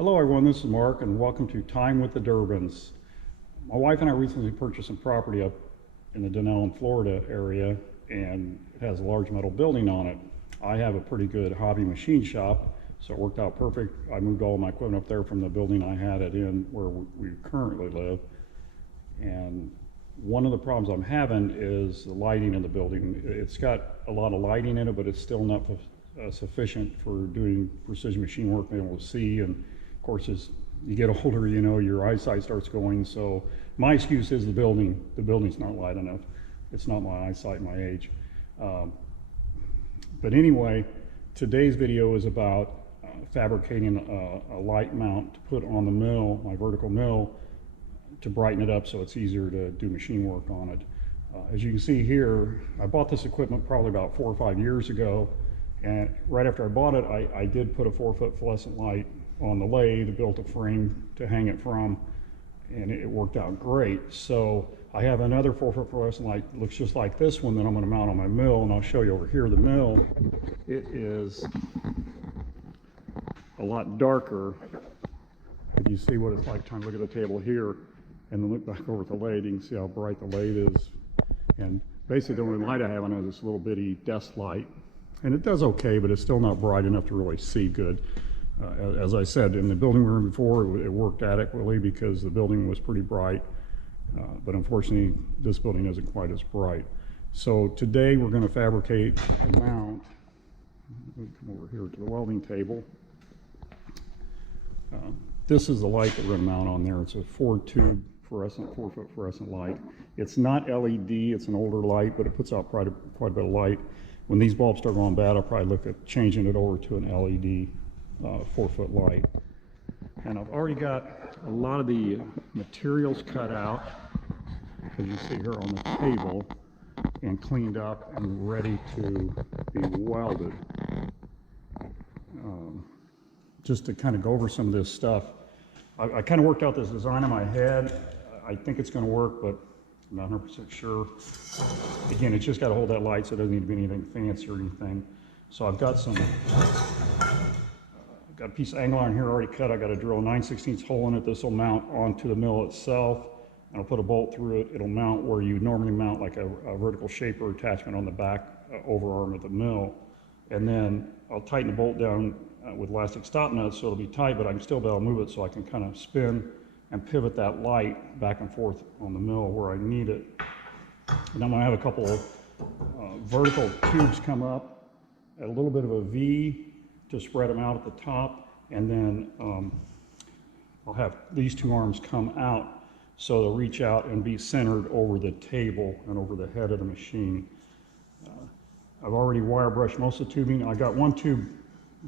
Hello everyone, this is Mark and welcome to Time with the Durbins. My wife and I recently purchased some property up in the Denellen, Florida area, and it has a large metal building on it. I have a pretty good hobby machine shop, so it worked out perfect. I moved all my equipment up there from the building I had it in where we currently live. And one of the problems I'm having is the lighting in the building. It's got a lot of lighting in it, but it's still not sufficient for doing precision machine work, being able to see. And of course, as you get older, you know, your eyesight starts going. So my excuse is the building. The building's not light enough. It's not my eyesight, my age. But anyway, today's video is about fabricating a light mount to put on the mill, my vertical mill, to brighten it up so it's easier to do machine work on it. As you can see here, I bought this equipment probably about 4 or 5 years ago, and right after I bought it, I did put a 4-foot fluorescent light on the lathe, built a frame to hang it from, and it worked out great. So I have another 4-foot fluorescent light that looks just like this one that I'm going to mount on my mill, and I'll show you over here the mill. It is a lot darker. You see what it's like trying to look at the table here and then look back over at the lathe. You can see how bright the lathe is. And basically the only light I have on it is this little bitty desk light. And it does okay, but it's still not bright enough to really see good. As I said, in the building we were in before, it worked adequately because the building was pretty bright. But unfortunately, this building isn't quite as bright. So today we're going to fabricate a mount. Come over here to the welding table. This is the light that we're going to mount on there. It's a 4-tube fluorescent, 4-foot fluorescent light. It's not LED, it's an older light, but it puts out quite a bit of light. When these bulbs start going bad, I'll probably look at changing it over to an LED 4-foot light. And I've already got a lot of the materials cut out, as you see here on the table, and cleaned up and ready to be welded. Just to kind of go over some of this stuff. I kind of worked out this design in my head. I think it's going to work, but I'm not 100% sure. Again, it's just got to hold that light, so it doesn't need to be anything fancy or anything. So I've got got a piece of angle iron here already cut. I got to drill a 9/16 hole in it. This will mount onto the mill itself. I'll put a bolt through it. It'll mount where you normally mount like a vertical shaper attachment on the back overarm of the mill. And then I'll tighten the bolt down with elastic stop nuts so it'll be tight, but I can still be able to move it so I can kind of spin and pivot that light back and forth on the mill where I need it. And I'm going to have a couple of vertical tubes come up at a little bit of a V to spread them out at the top, and then I'll have these two arms come out so they'll reach out and be centered over the table and over the head of the machine. I've already wire brushed most of the tubing. I got one tube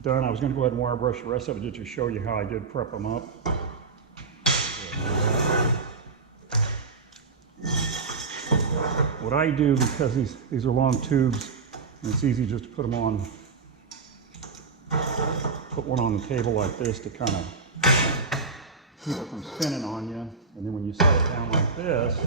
done. I was going to go ahead and wire brush the rest of it just to show you how I did prep them up. What I do, because these are long tubes, and it's easy just to put them on, put one on the table like this to kind of keep it from spinning on you. And then when you set it down like this,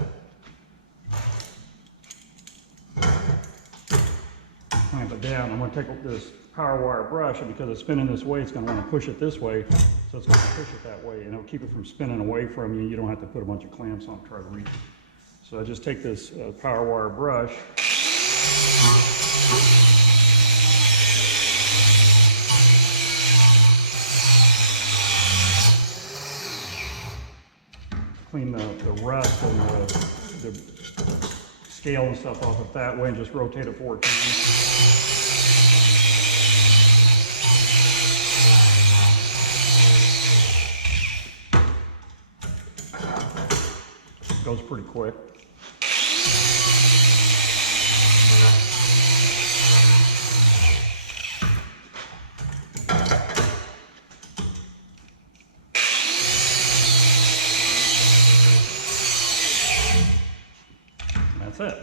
clamp it down. I'm going to take this power wire brush, and because it's spinning this way, it's going to want to push it this way, so it's going to push it that way, and it'll keep it from spinning away from you. You don't have to put a bunch of clamps on to try to reach it. So I just take this power wire brush, clean the rust and the scale and stuff off it that way, and just rotate it 4 times. Goes pretty quick. And that's it.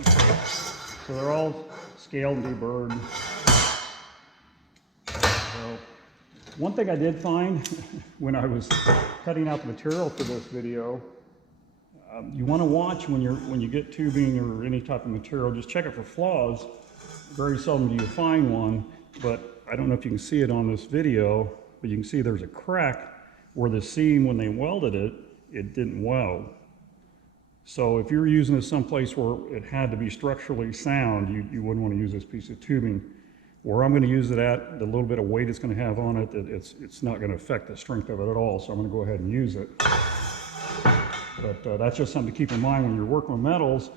Okay. So they're all scaled and deburred. So one thing I did find when I was cutting out the material for this video, you want to watch when you get tubing or any type of material, just check it for flaws. Very seldom do you find one, but I don't know if you can see it on this video, but you can see there's a crack where the seam, when they welded it, it didn't weld. So if you're using this someplace where it had to be structurally sound, you wouldn't want to use this piece of tubing. Where I'm going to use it at, the little bit of weight it's going to have on it, it's not going to affect the strength of it at all, so I'm going to go ahead and use it. But that's just something to keep in mind when you're working with metals.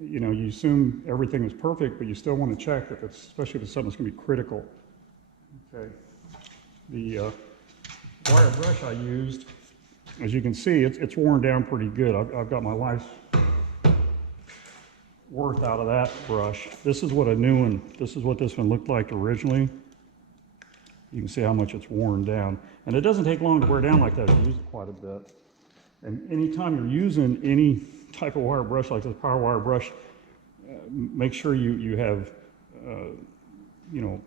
You know, you assume everything is perfect, but you still want to check if it's, especially if it's something that's going to be critical. Okay. The wire brush I used, as you can see, it's worn down pretty good. I've got my life's worth out of that brush. This is what a new one, this is what this one looked like originally. You can see how much it's worn down. And it doesn't take long to wear down like that if you use it quite a bit. And anytime you're using any type of wire brush like this power wire brush, make sure you have you know,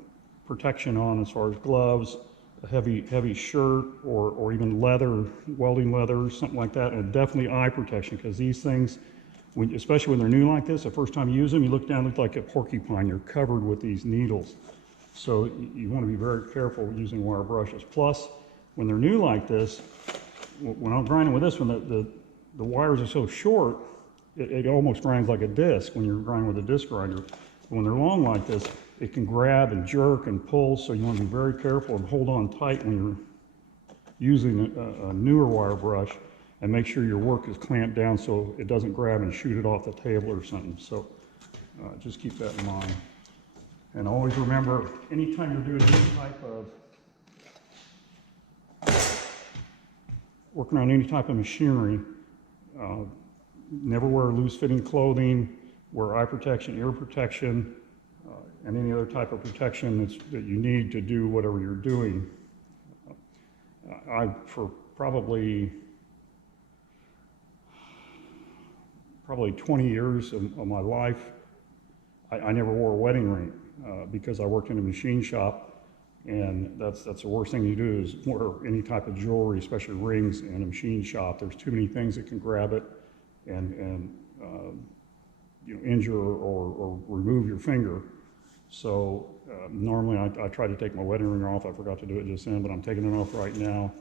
protection on as far as gloves, a heavy shirt, or even leather, welding leather, something like that, and definitely eye protection, because these things, especially when they're new like this, the first time you use them, you look down, look like a porcupine. You're covered with these needles. So you want to be very careful using wire brushes. Plus, when they're new like this, when I'm grinding with this one, the wires are so short, it almost grinds like a disc when you're grinding with a disc grinder. But when they're long like this, it can grab and jerk and pull, so you want to be very careful and hold on tight when you're using a newer wire brush, and make sure your work is clamped down so it doesn't grab and shoot it off the table or something. So just keep that in mind. And always remember, anytime you're doing any type of, working on any type of machinery, never wear loose fitting clothing, wear eye protection, ear protection, and any other type of protection that you need to do whatever you're doing. For probably 20 years of my life, I never wore a wedding ring because I worked in a machine shop, and that's the worst thing you do is wear any type of jewelry, especially rings, in a machine shop. There's too many things that can grab it and you know, injure or remove your finger. So normally I try to take my wedding ring off. I forgot to do it just then, but I'm taking it off right now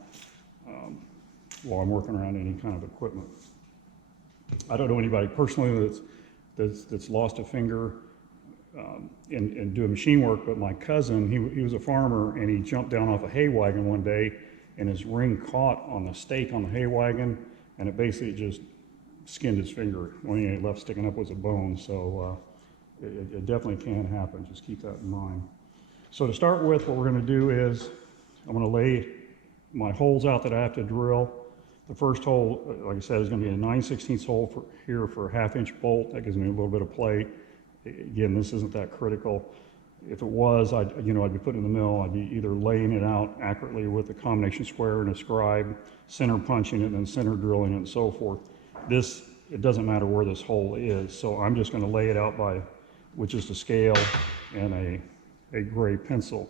while I'm working around any kind of equipment. I don't know anybody personally that's lost a finger in doing machine work, but my cousin, he was a farmer, and he jumped down off a hay wagon one day, and his ring caught on the stake on the hay wagon, and it basically just skinned his finger. The only thing left sticking up was a bone, so it definitely can happen. Just keep that in mind. So to start with, what we're going to do is I'm going to lay my holes out that I have to drill. The first hole, like I said, is going to be a 9/16 hole here for a 1/2-inch bolt. That gives me a little bit of play. Again, this isn't that critical. If it was, I'd be putting in the mill. I'd be either laying it out accurately with a combination square and a scribe, center punching it, and then center drilling it, and so forth. It doesn't matter where this hole is. So I'm just going to lay it out with just a scale and a gray pencil.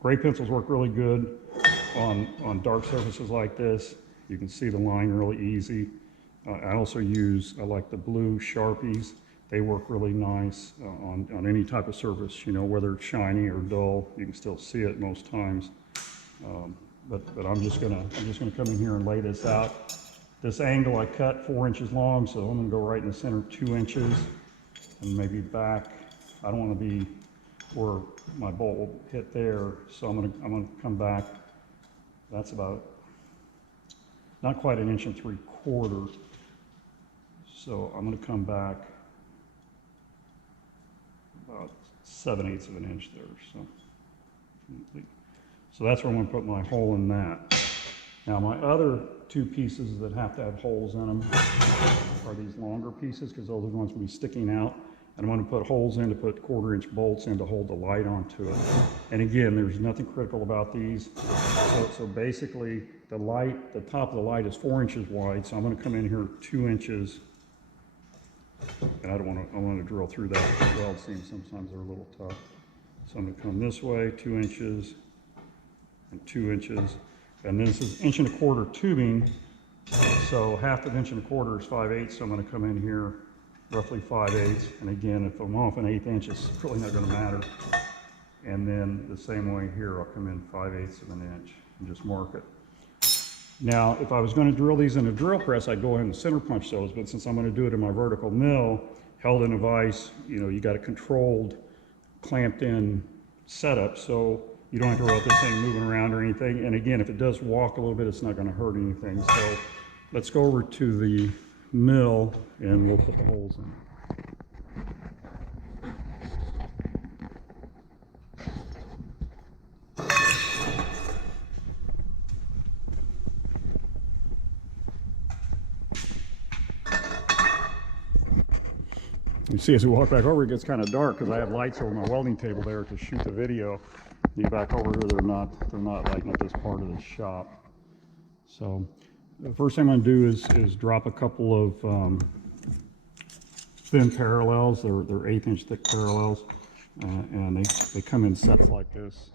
Gray pencils work really good on dark surfaces like this. You can see the line really easy. I like the blue Sharpies. They work really nice on any type of surface, you know, whether it's shiny or dull. You can still see it most times. But I'm just gonna come in here and lay this out. This angle I cut 4 inches long, so I'm gonna go right in the center 2 inches and maybe back. I don't want to be where my bolt will hit there, so I'm gonna come back. That's about not quite 1 3/4 inches. So I'm going to come back about 7/8 of an inch there. So that's where I'm going to put my hole in that. Now my other two pieces that have to have holes in them are these longer pieces, because those are the ones going to be sticking out. And I'm going to put holes in to put 1/4-inch bolts in to hold the light onto it. And again, there's nothing critical about these. So basically, the top of the light is 4 inches wide. So I'm going to come in here 2 inches. And I want to drill through that weld seam. Sometimes they're a little tough. So I'm going to come this way, 2 inches and 2 inches. And then this is 1 1/4 inch tubing. So 1/2 inch and 1/4 is 5/8. So I'm going to come in here roughly 5/8. And again, if I'm off 1/8 inch, it's really not going to matter. And then the same way here, I'll come in 5/8 of an inch and just mark it. Now, if I was going to drill these in a drill press, I'd go ahead and center punch those, but since I'm going to do it in my vertical mill, held in a vise, you got a controlled, clamped in setup, so you don't have to worry about this thing moving around or anything. And again, if it does walk a little bit, it's not going to hurt anything. So let's go over to the mill and we'll put the holes in. You see, as we walk back over, it gets kind of dark because I have lights over my welding table there to shoot the video. You back over here, they're not lighting up this part of the shop. So the first thing I'm going to do is drop a couple of thin parallels. They're 1/8-inch thick parallels, and they come in sets like this.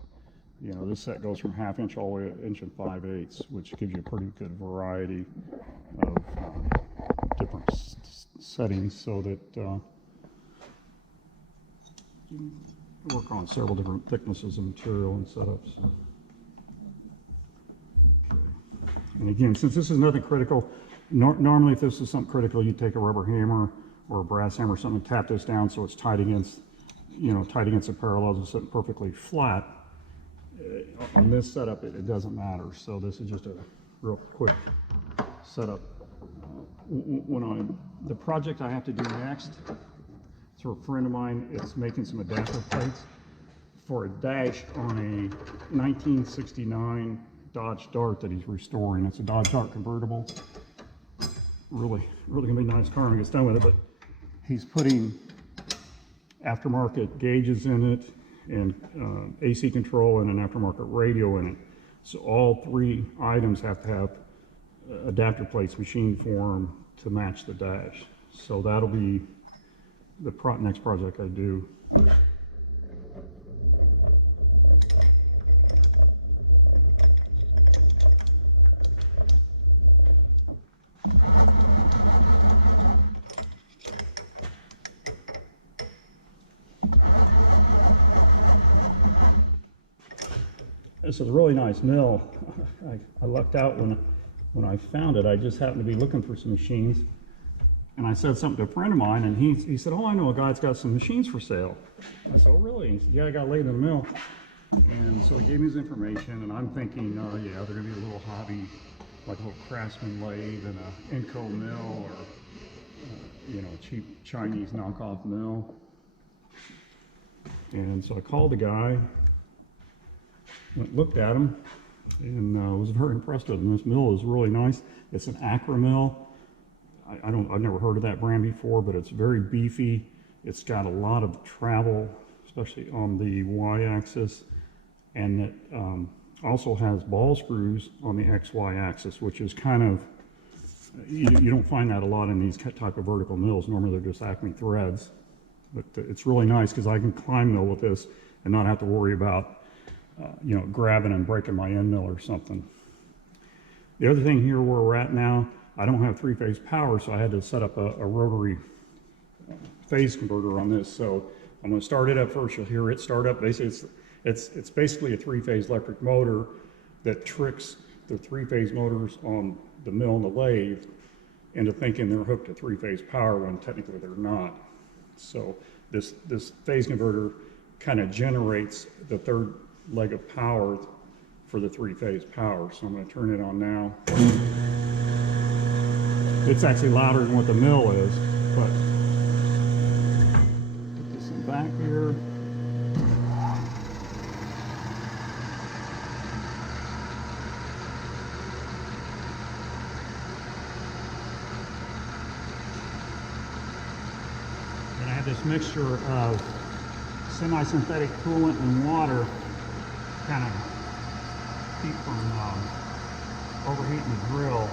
This set goes from 1/2 inch all the way to 1 5/8, which gives you a pretty good variety of different settings, so that you can work on several different thicknesses of material and setups. Okay. And again, since this is nothing critical, normally if this is something critical, you take a rubber hammer or a brass hammer or something and tap this down so it's tight against, tight against the parallels and sitting perfectly flat. On this setup, it doesn't matter. So this is just a real quick setup. The project I have to do next, it's for a friend of mine, it's making some adapter plates for a dash on a 1969 Dodge Dart that he's restoring. It's a Dodge Dart convertible. Really gonna be a nice car when he gets done with it, but he's putting aftermarket gauges in it and AC control and an aftermarket radio in it. So all three items have to have adapter plates machined for them to match the dash. So that'll be the next project I do. This is a really nice mill. I lucked out when I found it. I just happened to be looking for some machines, and I said something to a friend of mine, and he said, "Oh, I know a guy that's got some machines for sale." I said, "Oh, really?" He said, "Yeah, I got laid in the mill." And so he gave me his information, and I'm thinking, oh yeah, they're gonna be a little hobby, like a little Craftsman lathe and a Inco mill, or a cheap Chinese knockoff mill. And so I called the guy, looked at him, and was very impressed with him. This mill is really nice. It's an Acra mill. I've never heard of that brand before, but it's very beefy. It's got a lot of travel, especially on the Y-axis, and it also has ball screws on the XY axis, which is kind of, you don't find that a lot in these type of vertical mills. Normally they're just Acme threads, but it's really nice because I can climb mill with this and not have to worry about grabbing and breaking my end mill or something. The other thing here where we're at now, I don't have three-phase power, so I had to set up a rotary phase converter on this. So I'm going to start it up first. You'll hear it start up. Basically, it's basically a three-phase electric motor that tricks the three-phase motors on the mill and the lathe into thinking they're hooked to three-phase power when technically they're not. So this phase converter kind of generates the third leg of power for the three-phase power. So I'm going to turn it on now. It's actually louder than what the mill is, but put this in back here. And I have this mixture of semi-synthetic coolant and water, kind of keep from overheating the drill.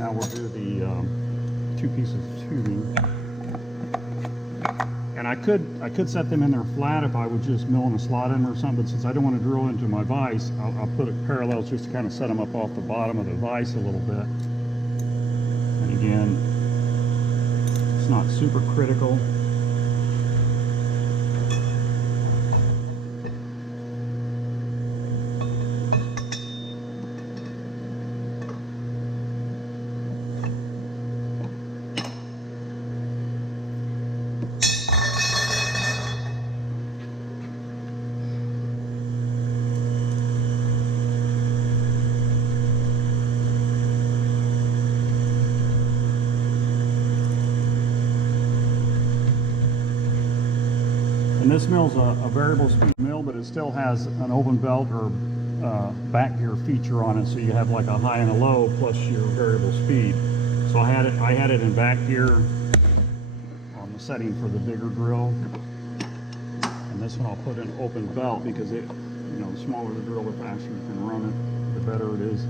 Now we'll do the 2 pieces of tubing. And I could set them in there flat if I was just milling a slot in or something, but since I don't want to drill into my vise, I'll put it parallels just to kind of set them up off the bottom of the vise a little bit. And again, it's not super critical. And this mill's a variable speed mill, but it still has an open belt or back gear feature on it, so you have like a high and a low plus your variable speed. So I had it in back gear on the setting for the bigger drill, and this one I'll put in open belt because it, you know, the smaller the drill, the faster you can run it, the better it is.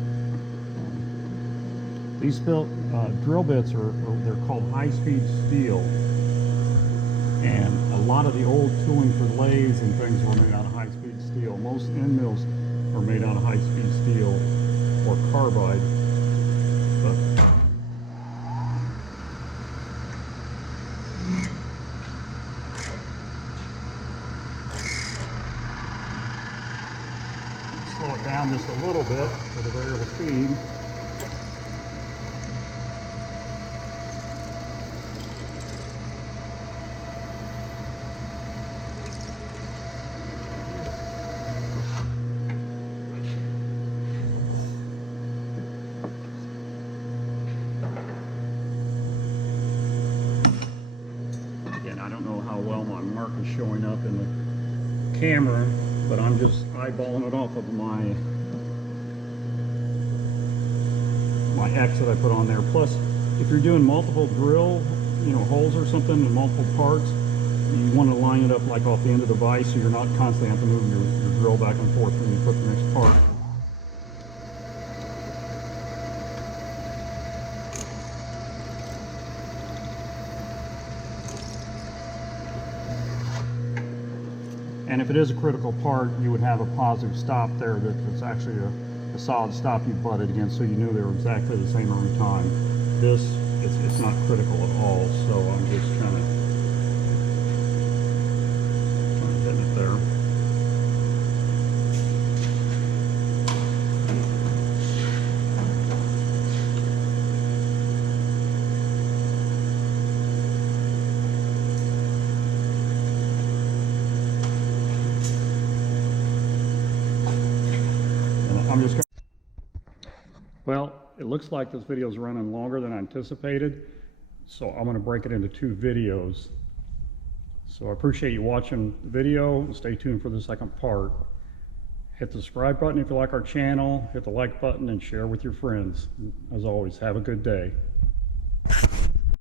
These drill bits they're called high-speed steel. And a lot of the old tooling for lathes and things were made out of high-speed steel. Most end mills are made out of high-speed steel or carbide. But slow it down just a little bit for the variable speed. I don't know how well my mark is showing up in the camera, but I'm just eyeballing it off of my X that I put on there. Plus, if you're doing multiple drill, holes or something in multiple parts, you want to line it up like off the end of the vise so you're not constantly having to move your drill back and forth when you put the next part. And if it is a critical part, you would have a positive stop there that's actually a solid stop you butted against, so you knew they were exactly the same every time. This, it's not critical at all, so I'm just kind of hitting it there. Well, it looks like this video is running longer than I anticipated, so I'm going to break it into 2 videos. So I appreciate you watching the video. Stay tuned for the second part. Hit the subscribe button if you like our channel, hit the like button, and share with your friends. As always, have a good day.